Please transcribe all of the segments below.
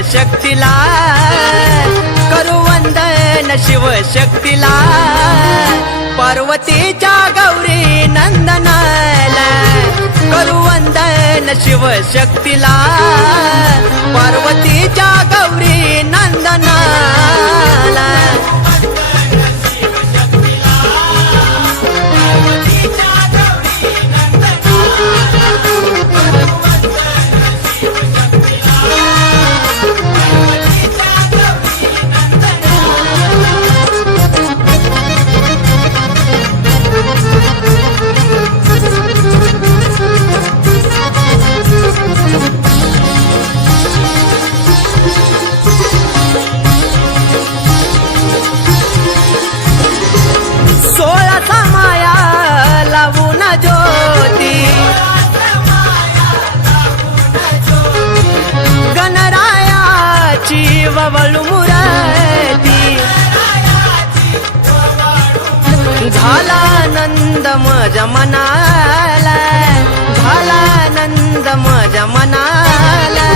शिवशक्तीला करू वंदन शिवशक्तीला पार्वतीच्या गौरी नंदनाला करू वंदन शिवशक्तीला पार्वतीच्या गौरी नंदनाला माया लावून ज्योती गणरायाची ववळू मूर्ती झाला नंद मज मनाला झाला नंद मज मनाला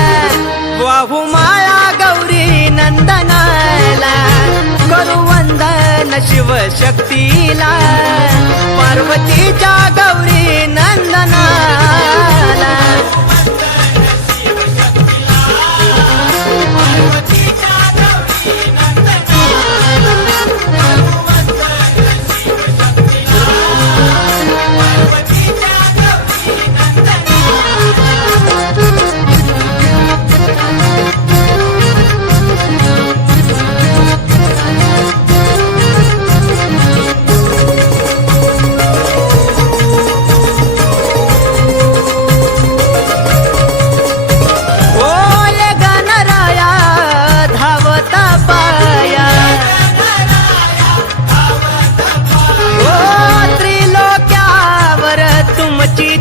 वाहू माया गौरी नंदनाला करू वंदन शिवशक्तीला पार्वतीच्या गौरी नंदनाला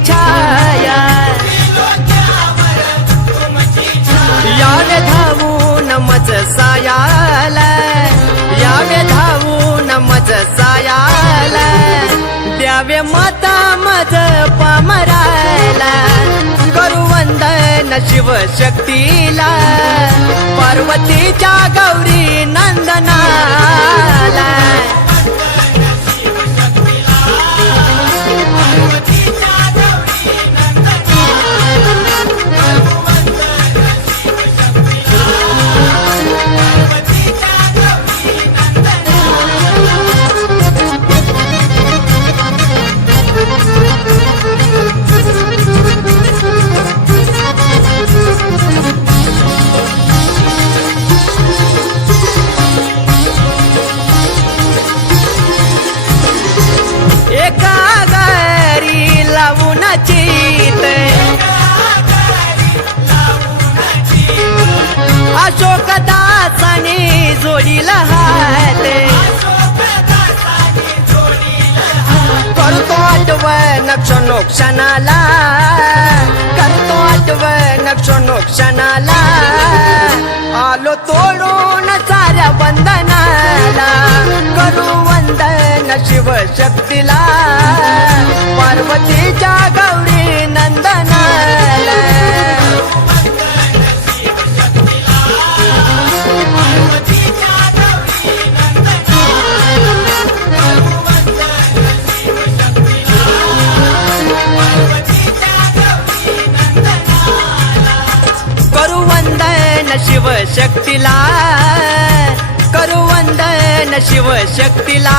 छाया यावे धावून मज सायाला यावे धावून मज सायाला द्यावे माता मज पामराला करू वंदन शिवशक्तीला पार्वतीच्या गौरी नंदनाला एका गरी लावून चित अशोक दासाने जोडीला हात करतो आठवण क्षणोक्षणाला करतो आठवण क्षणोक्षणाला आलो तोडून साऱ्या बंधनाला करू वंदन शिवशक्तीला पार्वतीच्या गौरी नंदनाला करू वंदन शिवशक्तीला करू वंदन शिवशक्तीला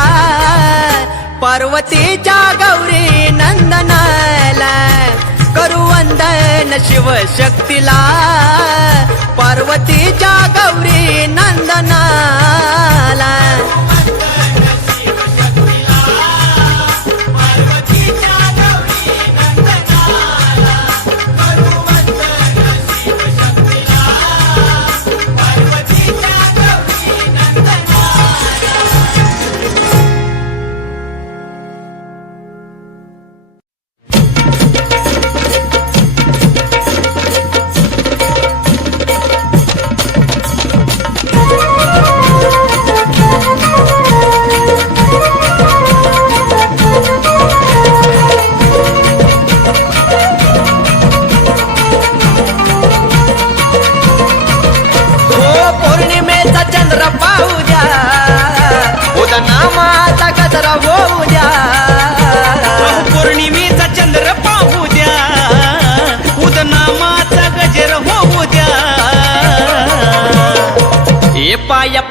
पार्वतीच्या गौरी नंदनाला करू वंदन शिवशक्तीला पार्वतीच्या गौरी नंदनाला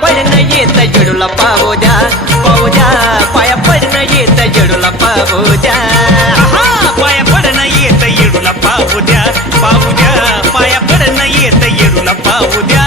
पडणं येत जेडूला पाहू द्या पाहू द्या पाया पडणं येत जेडूला पाहू द्या पाया पडणं येत येडूला पाहू द्या पाहू द्या पाया पडणं येत येडूला पाहू द्या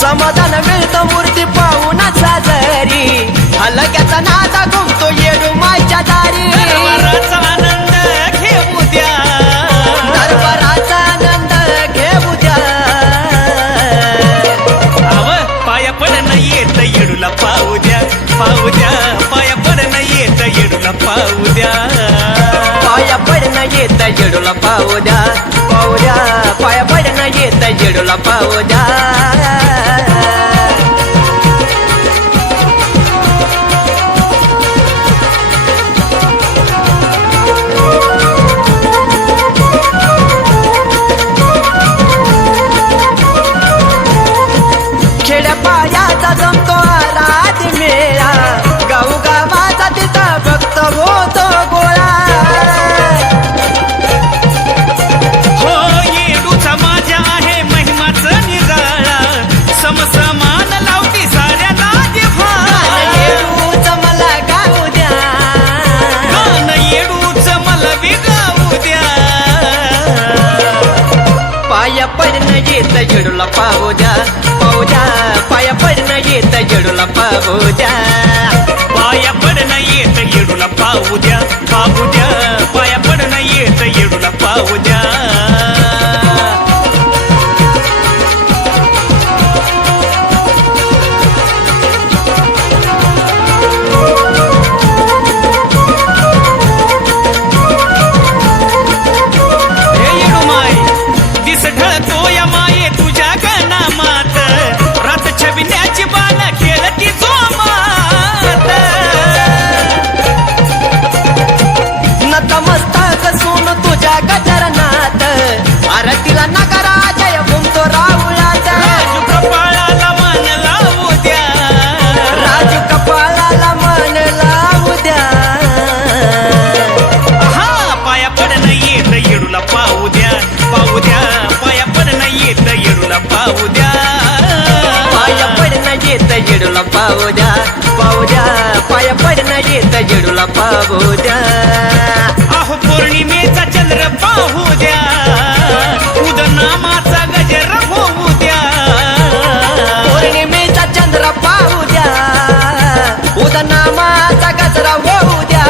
समाधान मिळतं मूर्ती पाहून साजरी हलक्याचा नादा घुमतो येडू मायच्या दारी दरबाराचा आनंद घेऊ द्या दरबाराचा आनंद घेऊ द्या पाया पडणं येत येडूला पाहू द्या पाहू द्या पाया पडणं येत येडूला पाहू द्या पाया पडणं येत जेडूला पाहू द्या पाहू द्या पाया पडणं येत जेडूला पाहू द्या खेड्यापाड्याचा जमतो आराध मेळा गाऊ गावाचा तिचा भक्त होतो गोळा हो येडूचा माझ्या आहे महिमाचं निराळा समसमान लावती साऱ्याला जिव्हाळा येडूच मला गाऊ द्या गाणं येडूच मला बी गाऊ द्या पाया पडणं येत जेडूला पाहू द्या पाहू द्या पाया पडणं येत जेडूला पाहू द्या पाया पडणं येत येडूला पाहू द्या पाहू द्या पाया पडणं येत येडूला पाहू द्या हे येडू माय दिस ढळतो या माये तुझ्या गणामात रात छबिन्याची बाण खेळती जोमात नतमस्तक सून तुझ्या गजरनाथ आरतीला नगरा जय घुमतो राहुळात राजू कपाळाला मान लावू द्या राजू कपाळाला मन लावू द्या हा पाया पडणं येत येडूला पाहू द्या पाहू द्या पाया पडणं येत येडूला पाहू द्या पाया पडणं येत जेडूला पाहू द्या पाहू द्या पाया पडणं येत जेडूला पाहू द्या अहो पौर्णिमेचा चंद्र पाहू द्या उदनामाचा गजर होऊ द्या पौर्णिमेचा चंद्र पाहू द्या उदनामाचा गजरा होऊ द्या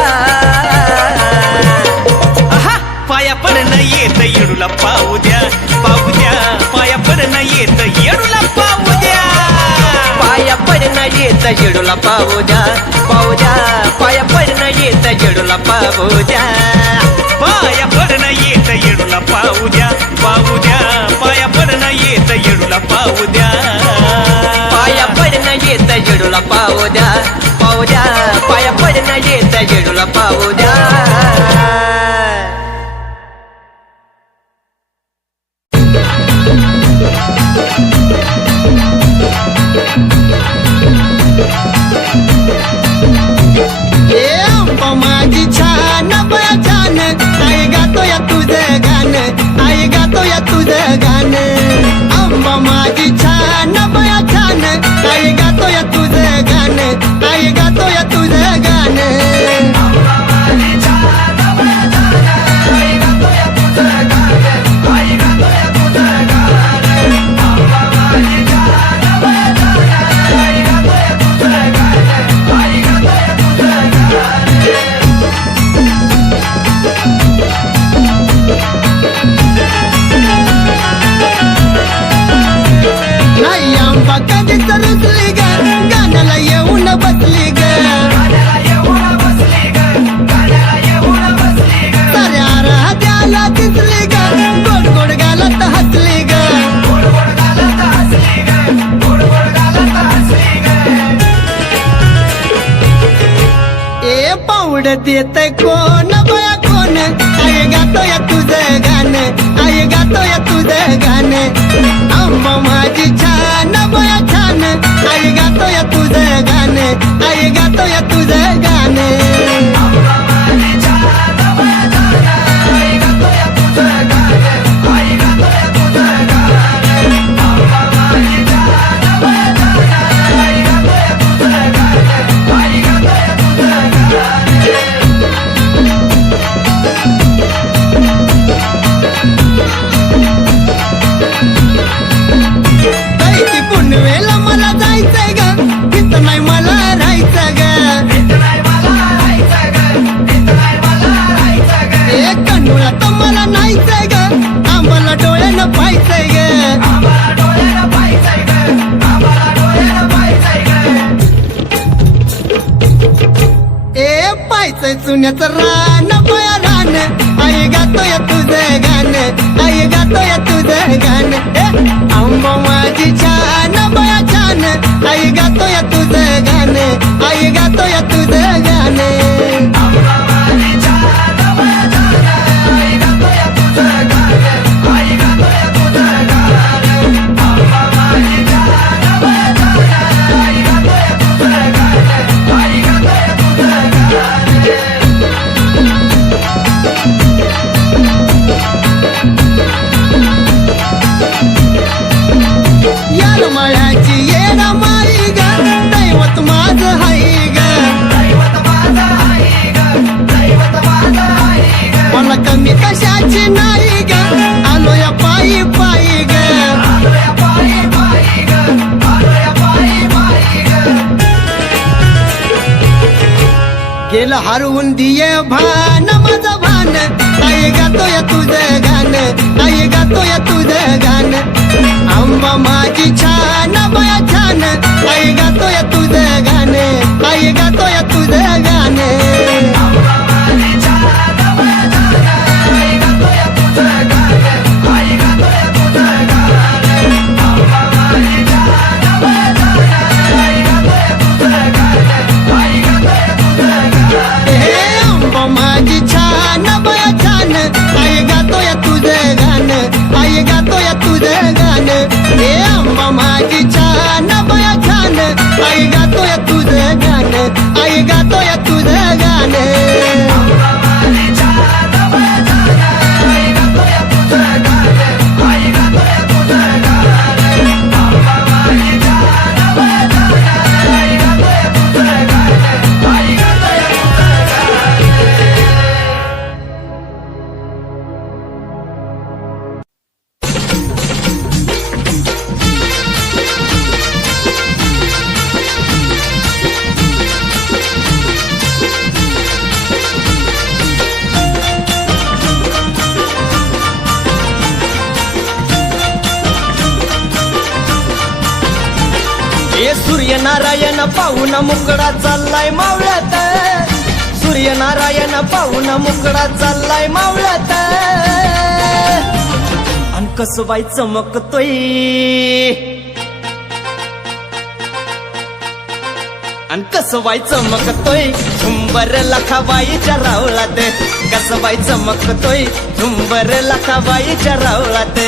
आहा, पाया पडणं येत येडूला पाहू द्या पाहू द्या पाया पडणं येत येडूला पाहू द्या पाया पडणं येत जेडूला पाहू द्या पाहू द्या पाया पडणं येत जेडूला पाहू द्या पाया पडणं येत येडूला पाहू द्या पाहू द्या पाया पडणं येत येडूला पाहू द्या पाया पडणं येत जेडूला पाहू द्या पाहू द्या पाया पडणं येत जेडूला पाहू द्या माझी छान बया छान आई गातो या तुझं गाणं आई गातो या तुझं गाणं आंबा माझी छान बया छान आई गातो या तुझं गाणं आई गातो या तुझं गाणं देतय कोण बया कोण आई गातोय तुझं गाणं आई गातोय तुझं गाणं आंबा माझी छान बया छान आई गातोय तुझं गाणं आई गातोय तुझं गाणं दैती पुनवेला मला जायचंय ग तिथं नाही मला राहायचं ग एक कन्हूला तर मला नाहीचंय ग आम्हाला डोळ्यानं पाहायचंय ग ए पाहायचंय चुन्याचं रान बया रान आई गातोय तुझं गाणं आई गातोय तुझं गाणं आंबा माझी छान बया छान आई गातोय तुझं गाणं आई गातोय तुझं गाणं यार मळ्याची येणा माई ग दैवत माझं हाई ग मला कमी कशाची नाही ग आलो या पायी पायी ग गेलं हरवून दिये भान माझं भान आई गातोय तुझं गाणं आई गातोय तुझं गाणं आंबा माझी छान बया छान आई गातोय तुझं गाणं आई गातोय तुझं गाणं आंबा माझी छान बया छान आई गातोय तुझं गाणं आई गातोय तुझं गाणं हे आंबा माझी छान बया छान आई गातोय तुझं गाणं आई गातोय तुझं गाणं हे सूर्यनारायण पाहून मुकडा चाललाय मावळ्यात सूर्यनारायण पाहून मुकडा चाललाय मावळ्यात अन कसबाई चमकतोय अन कसबाई चमकतोय झुंबर लखाबाईच्या रावळात कसबाई चमकतोय झुंबर लखाबाईच्या रावळात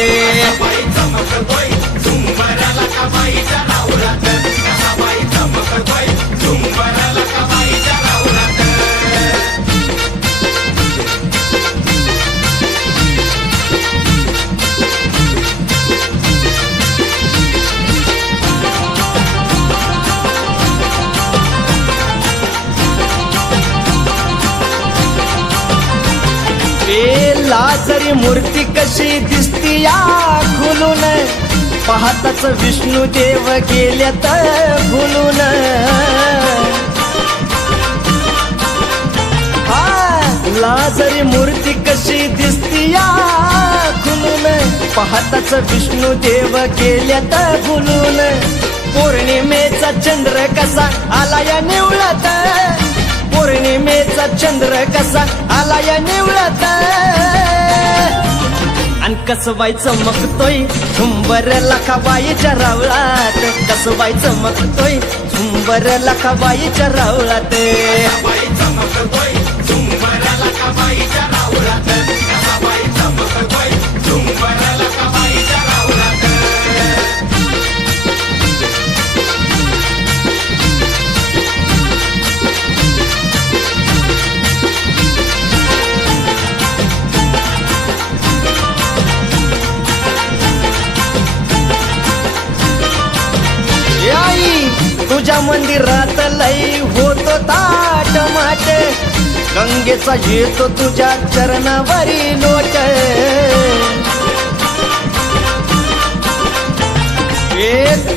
लाजरी मूर्ती कशी दिसती या खुलून पाहताच विष्णू देव गेल्यात भुलून लाजरी मूर्ती कशी दिसती या खुलून पाहताच विष्णू देव गेल्यात भुलून पौर्णिमेचा चंद्र कसा आला या निवळत पौर्णिमेचा चंद्र कसा आला या निवळत आणि कसबाई चमकतोय झुंबर लखाबाईच्या रावळात कसबाई चमकतोय झुंबर लखाबाईच्या रावळात तुझ्या मंदिरात लई होतो ताट माट गंगेचा येतो तुझ्या चरणावरी लोट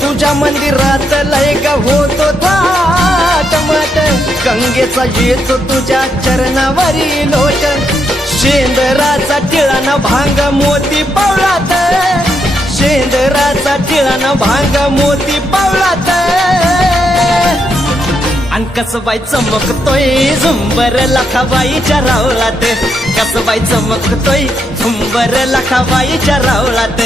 तुझ्या मंदिरात लई ग होतो ताट माट गंगेचा येतो तुझ्या चरणावरी लोट शेंदराचा टिळाना भांग मोती पावळात शेंदराचा टिळाना भांग मोती पावळात आणि कसबाई चमकतोय झुंबर लखाबाईच्या रावळात कसबाई चमकतोय झुंबर लखाबाईच्या रावळात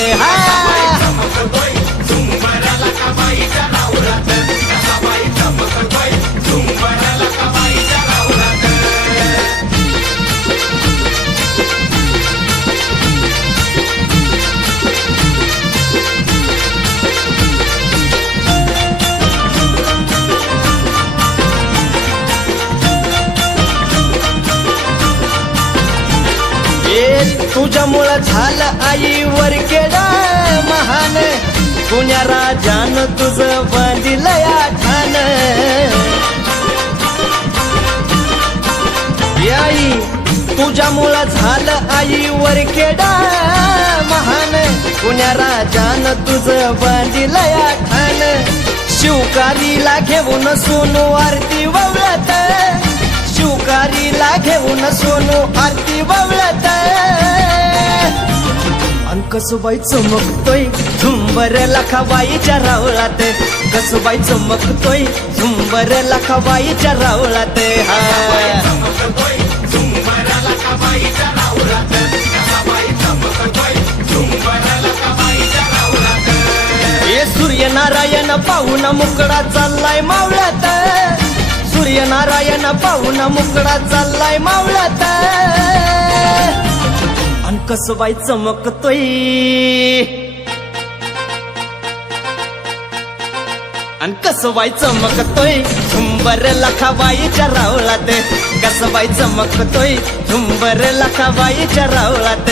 तुझ्यामुळं झालं आईवर केडा महान पुण्या राजानं तुझं बांधिलंय ठाण आई तुझ्यामुळं झालं आईवर केडा महान पुण्या राजानं तुझं बांधिलंय ठाण शिवकारीला घेऊन सोनू आरती ववळत शिवकारीला घेऊन सोनू आरती ववळत अन कसबाई चमकतोय झुंबर लखाबाईच्या रावळात कसबाई चमकतोय झुंबर लखाबाईच्या रावळात हे सूर्यनारायण पाहून मुकडा चाललाय मावळात सूर्यनारायण पाहून मुकडा चाललाय मावळात अन कसबाई चमकतोय अन कसबाई चमकतोय झुंबर लखाबाईच्या रावळात कसबाई चमकतोय झुंबर लखाबाईच्या रावळात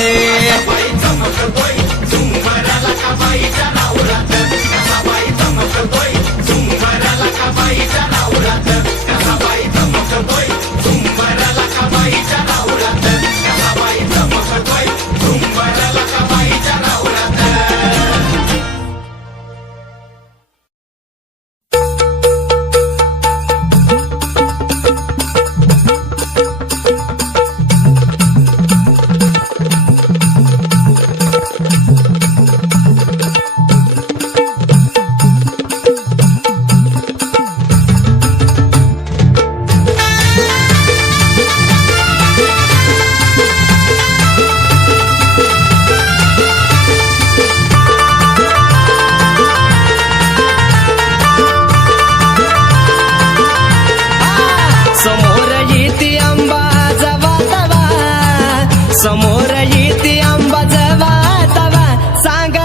समोर येते आंबा जवा तवा सांग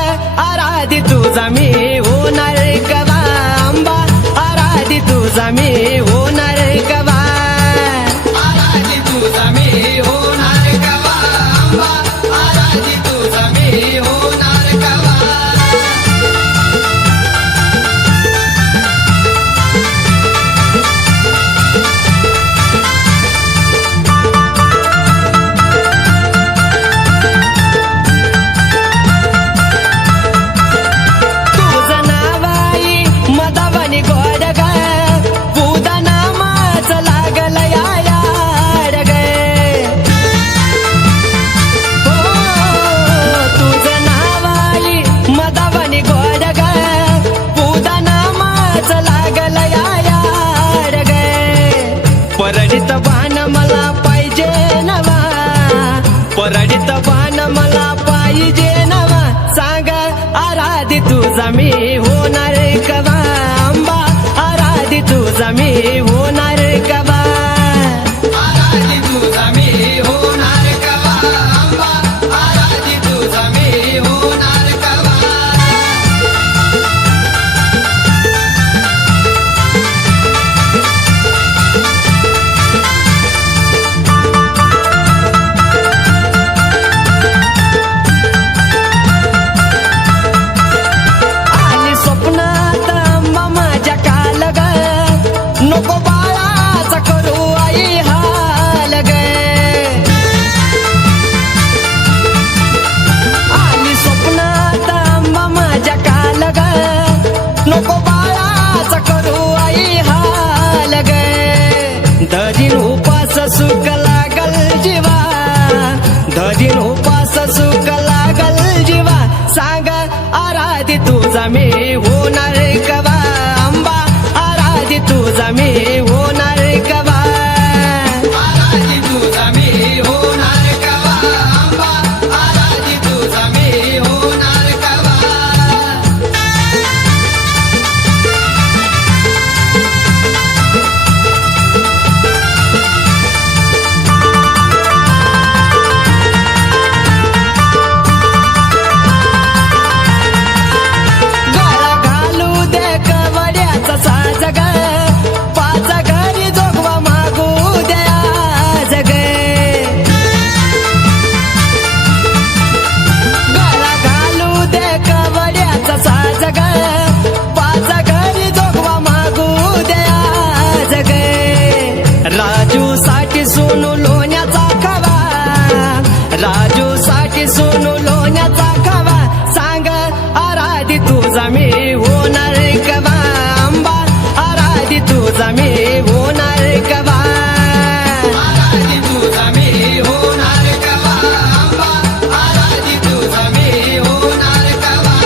आराधी तुझा मी होणार कवा आंबा आराधी तुझा मी होणार कवा आराधी तुझा मी होणार कवा आंबा आराधी तुझा मी होणार कवा तुझा मी होणार कवा आंबा आराधी तुझा मी होणार कवा आराधी तुझा मी होणार कवा आंबा आराधी तुझा मी होणार कवा आली स्वप्नात आंबा माझ्या काल ग नको बाळाचा करू आई हाल ग आली स्वप्नात आंबा माझ्या काल ग नको बाळाचा करू आई हाल ग धरीन उपास सुख लागल जीवा धरीन उपास सुख लागल जीवा सांग आराधी तुझा मी होणार कवा आंबा आराधी तुझा मी होणार कवा आराधी तुझा मी होणार कवा आंबा आराधी तुझा मी होणार कवा गळा घालू दे कवड्याचा साज ग पाच घरी जोगवा मागू दे आज ग गळा घालू दे कवड्याचा साज ग पाच घरी जोगवा मागू दे आज ग राजू साठी सोनू लोण्याचा खवा राजू साठी सोनू लोण्याचा खवा सांग आराधी तुझा मी होणार कवा आंबा आराधी तुझा मी होणार कवा आराधी तुझा मी होणार कवा आंबा आराधी तुझा मी होणार कवा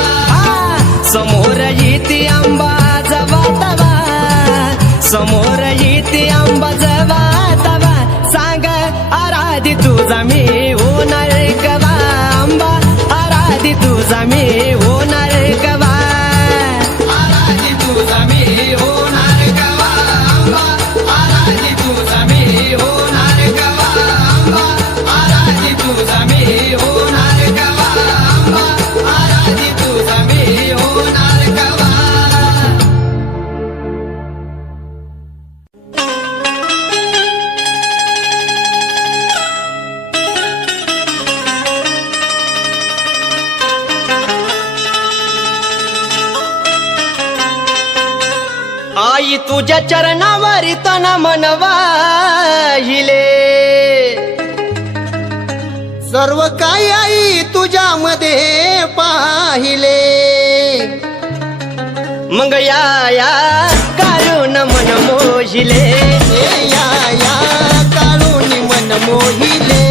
समोर येते आंबा जवा तवा समोर येते आंबा जवा तवा सांग आराधी तुझा मी होणार कवा आंबा आराधी तुझा मी होणार कवा आराधी तुझा मी होणार कवा आंबा आराधी तुझा मी होणार कवा आंबा आराधी तुझा मी होणार कवा आंबा आराधी तुझा मी होणार कवा आई तुझ्या चरणावरी तन मनवाहिले सर्व काही आई तुझ्यामध्ये पाहिले मग या काळून मन मोहिले या काळूनी मन मोहिले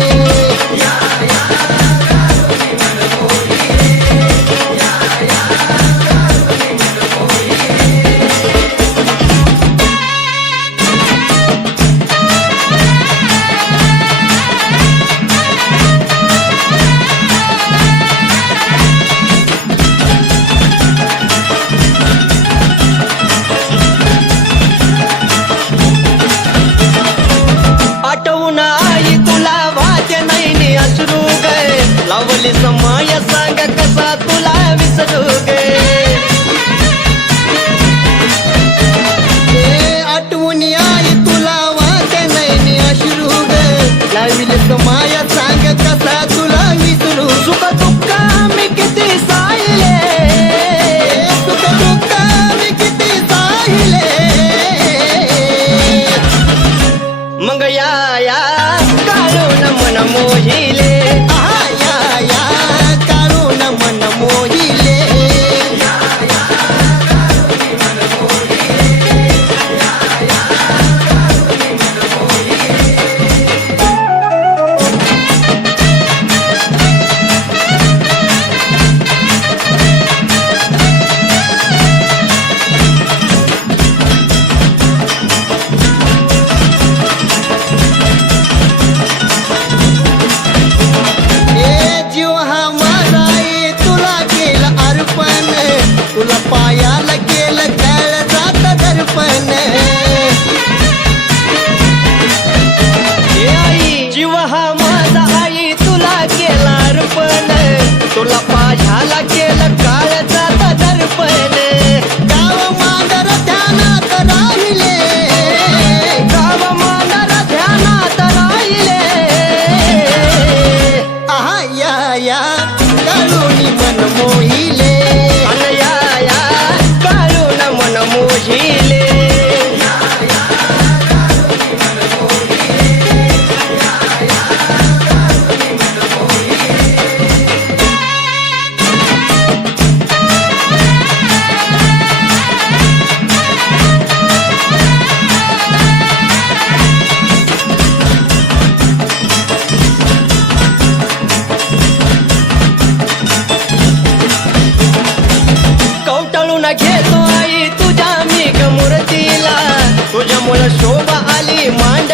शोभा आली मांड